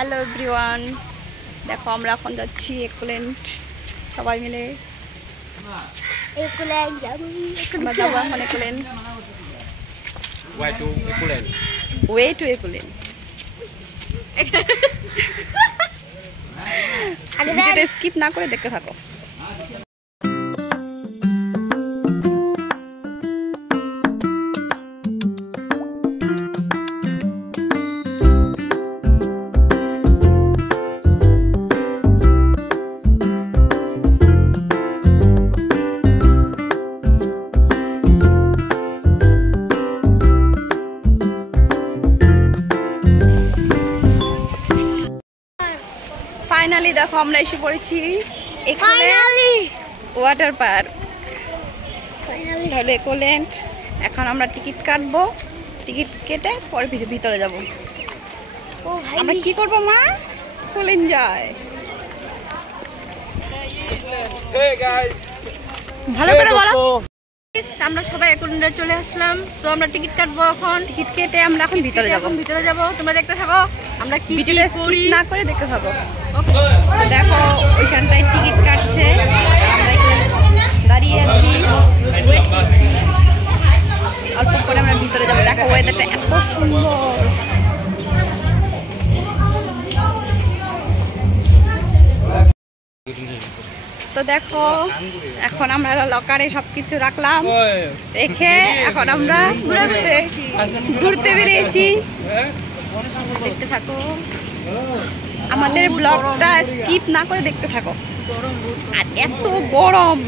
Hello everyone, দেখো আমরা এখন যাচ্ছি একুলেন্ট সবাই মিলে। আমরা যাবো এখন একুলেন্ট, ওয়ে টু একুলেন্ট। ভিডিওটা স্কিপ না করে দেখতে থাকো। ফাইনালি দেখো আমরা এসে পড়েছি ওয়াটার পার্ক, তাহলে একুলেন্ট। এখন আমরা টিকিট কাটবো, টিকিট কেটে পরে ভিতরে যাব। আমরা কি করব মা? Full enjoy. ভালো করে বলো। আমরা সবাই একুলেন্টে চলে আসলাম, তো আমরা টিকিট কাটবো। এখন টিকিট কেটে আমরা এখন ভিতরে যাব। তোমরা দেখতে থাকো, আমরা কি ভিডিওটা স্কিপ না করে দেখতে থাকো। দেখো ওইখানটায় টিকিট কাটছে, আমরা দাঁড়িয়ে আছি, ওয়েট করছি। অল্প করে আমরা ভিতরে যাবো। দেখো ওয়েদারটা এত সুন্দর। তো দেখো এখন আমরা লকারে সবকিছু রাখলাম, রেখে এখন আমরা ঘুরতে বেরিয়েছি। দেখতে থাকো, আমাদের ব্লগটা স্কিপ না করে দেখতে থাকো। আর এত গরম,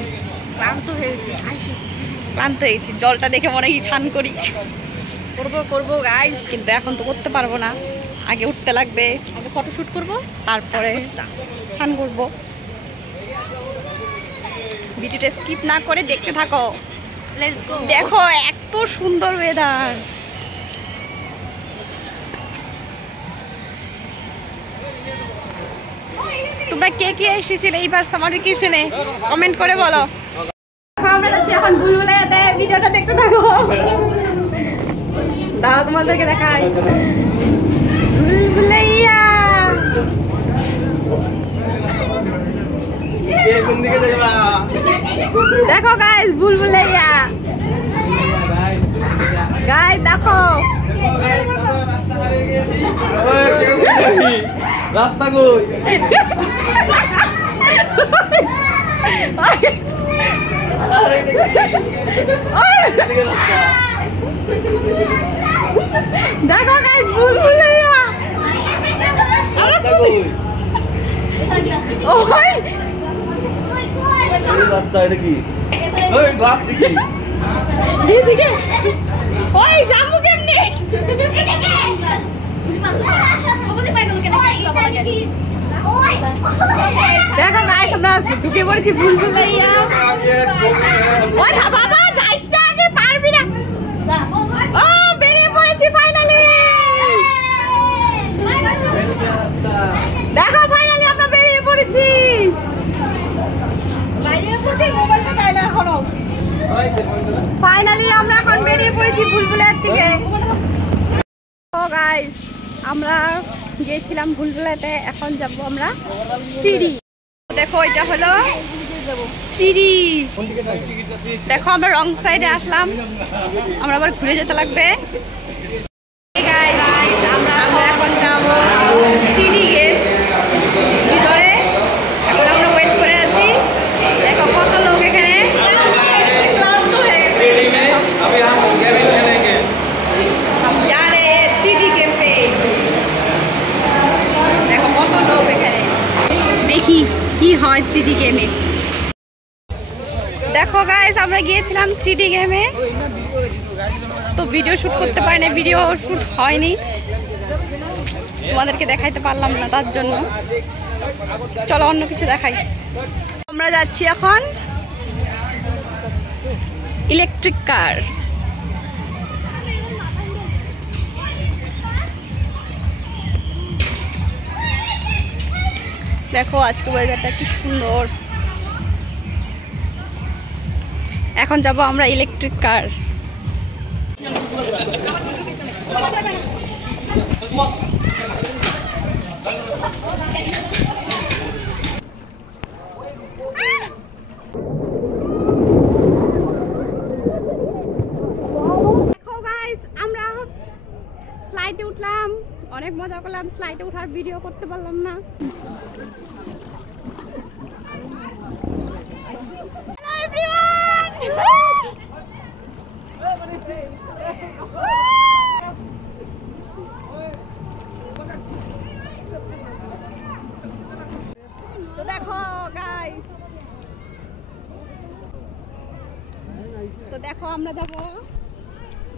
ক্লান্ত হয়েছি। জলটা দেখে মনে হয় ছান করি, করবো গাইস, কিন্তু এখন তো করতে পারবো না। আগে উঠতে লাগবে, আগে ফটোশুট করবো, তারপরে ছান করবো। ভিডিওটা স্কিপ না করে দেখতে থাকো। দেখো এত সুন্দর ওয়েদার। তোমরা কে কে এসেছিলে এইবার সামার ভ্যাকেশনে কমেন্ট করে বলো। আমরা যাচ্ছি এখন বুলবুলাইয়াতে, ভিডিওটা দেখতে থাকো। দাও তোমাদেরকে দেখাই বুলবুলাইয়া। দেখো গাইস বুলবুলাইয়া, গাইস দেখো রাস্তা কই। দেখো গাইস বুলবুলাইয়া। ওই রাস্তা এটা কি? ওই গ্লাস দেখি এদিকে। ওই জামু কেমনে? দেখো গাইস আমরা ঢুকে পড়েছি বুলবুলাইয়া। ওই বাবা যাইস না, আগে পারবি না। ও বেরিয়ে পড়েছি ফাইনালি। দেখো ফাইনালি আমরা বেরিয়ে পড়েছি। ফাইনালি আমরা এখন বেরিয়ে পড়েছি বুলবুলাইয়ার থেকে। ও গাইস আমরা গিয়েছিলাম বুলবুলাইয়াতে, এখন যাব আমরা চিড়ি। দেখো এটা হলো চিড়ি। দেখো আমরা রং সাইডে আসলাম, আমরা আবার ঘুরে যেতে লাগবে। আমরা এখন যাব চিড়ি গেট ভিতরে। এখন আমরা ওয়েট করে আছি। দেখো কত লোক এখানে। দেখো কত লোক এখানে, দেখি কি হয় চিড়ি গেমে। দেখো গাইস আমরা গিয়েছিলাম চিড়ি গেমে, তো ভিডিও শুট করতে পারিনি, ভিডিও শুট হয়নি, তোমাদেরকে দেখাইতে পারলাম না, তার জন্য চলো অন্য কিছু দেখাই। আমরা যাচ্ছি এখন ইলেকট্রিক কার। দেখো আজকে ওয়েদারটা কি সুন্দর। এখন যাব আমরা ইলেকট্রিক কার। করলাম, স্লাইডে ওঠার ভিডিও করতে পারলাম না। তো দেখো গাইস, তো দেখো আমরা যাবো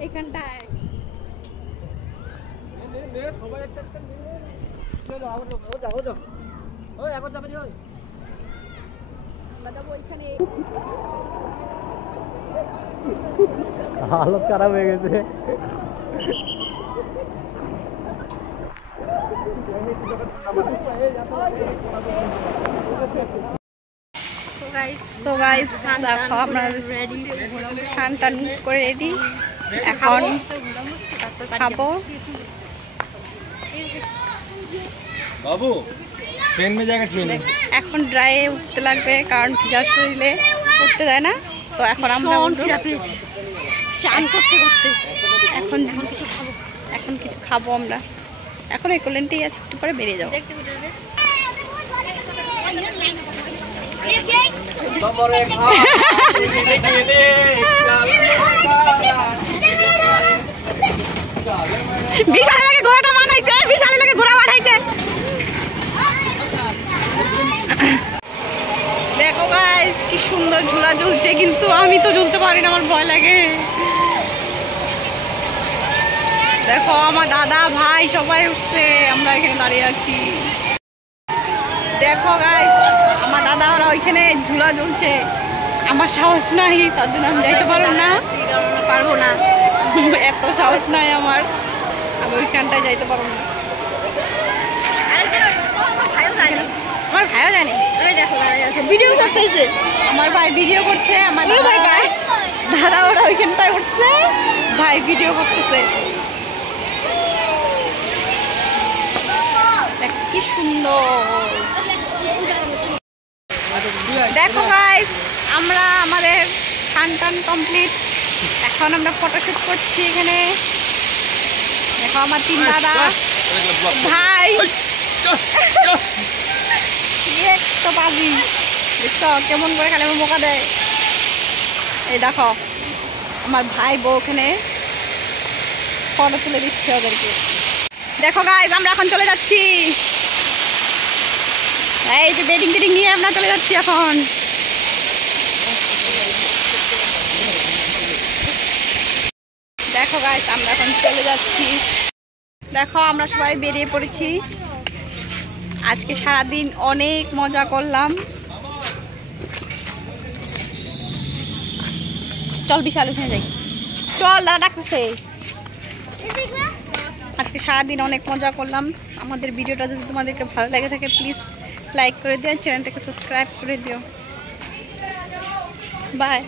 এখানটায়। हालत खराब हो गए थे। তো গাইস দেখো আমরা স্নান টান করে রেডি, এখন খাবো। बाबू ट्रेन में जाएगा, ट्रेन में এখন ড্রাইয়ে উঠতে লাগবে, কারণ ভিজা শরীরে উঠতে যায় না। তো এখন আমরা চান করতে করতে এখন কিছু খাবো আমরা। এখন এই কোলেনটাই আছে, একটু পরে বেরিয়ে যাবো। বিশাল লাগে ঘোড়াটা বানাইতে, বিশাল লাগে ঘোড়া বানাইতে। দেখো গাইস কি সুন্দর ঝুলা ঝুলছে, কিন্তু আমি তো ঝুলতে পারি না, আমার ভয় লাগে। দেখো আমার দাদা ভাই সবাই উঠছে, আমরা এখানে দাঁড়িয়ে আছি। দেখো গাইস আমার দাদা ওরা ওইখানে ঝুলা ঝুলছে, আমার সাহস নাই, তার জন্য আমি যাইতে পারবো না, এত সাহস নাই আমার, আমি ওইখানটায় যাইতে পারবো না। আমার ভাইও জানে, ভিডিও করতেছে, আমার ভাই ভিডিও করছে, আমার দাদা ওরা ওইখানটায় উঠছে, ভাই ভিডিও করতেছে। কি সুন্দর দেখো গাইস, আমরা আমাদের স্নান টান কমপ্লিট, এখন আমরা ফটোশুট করছি এখানে। দেখো আমার তিন দাদা ভাই, তো বাজি দেখছো কেমন করে খালি আমার মোকা দেয়। এই দেখো আমার ভাই বউ ওখানে ফটো তুলে দিচ্ছে ওদেরকে। দেখো গাইস আমরা এখন চলে যাচ্ছি, এই যে বেডিং টেডিং নিয়ে আমরা চলে যাচ্ছি এখন। দেখো গাইস আমরা এখন চলে যাচ্ছি। দেখো আমরা সবাই বেরিয়ে পড়েছি, আজকে সারাদিন অনেক মজা করলাম। চল বিশাল ওখানে যাই, চল দাদা ডাকতেছে। আজকে সারাদিন অনেক মজা করলাম। আমাদের ভিডিওটা যদি তোমাদেরকে ভালো লেগে থাকে প্লিজ লাইক করে দিও, চ্যানেলটাকে সাবস্ক্রাইব করে দিও। বাই।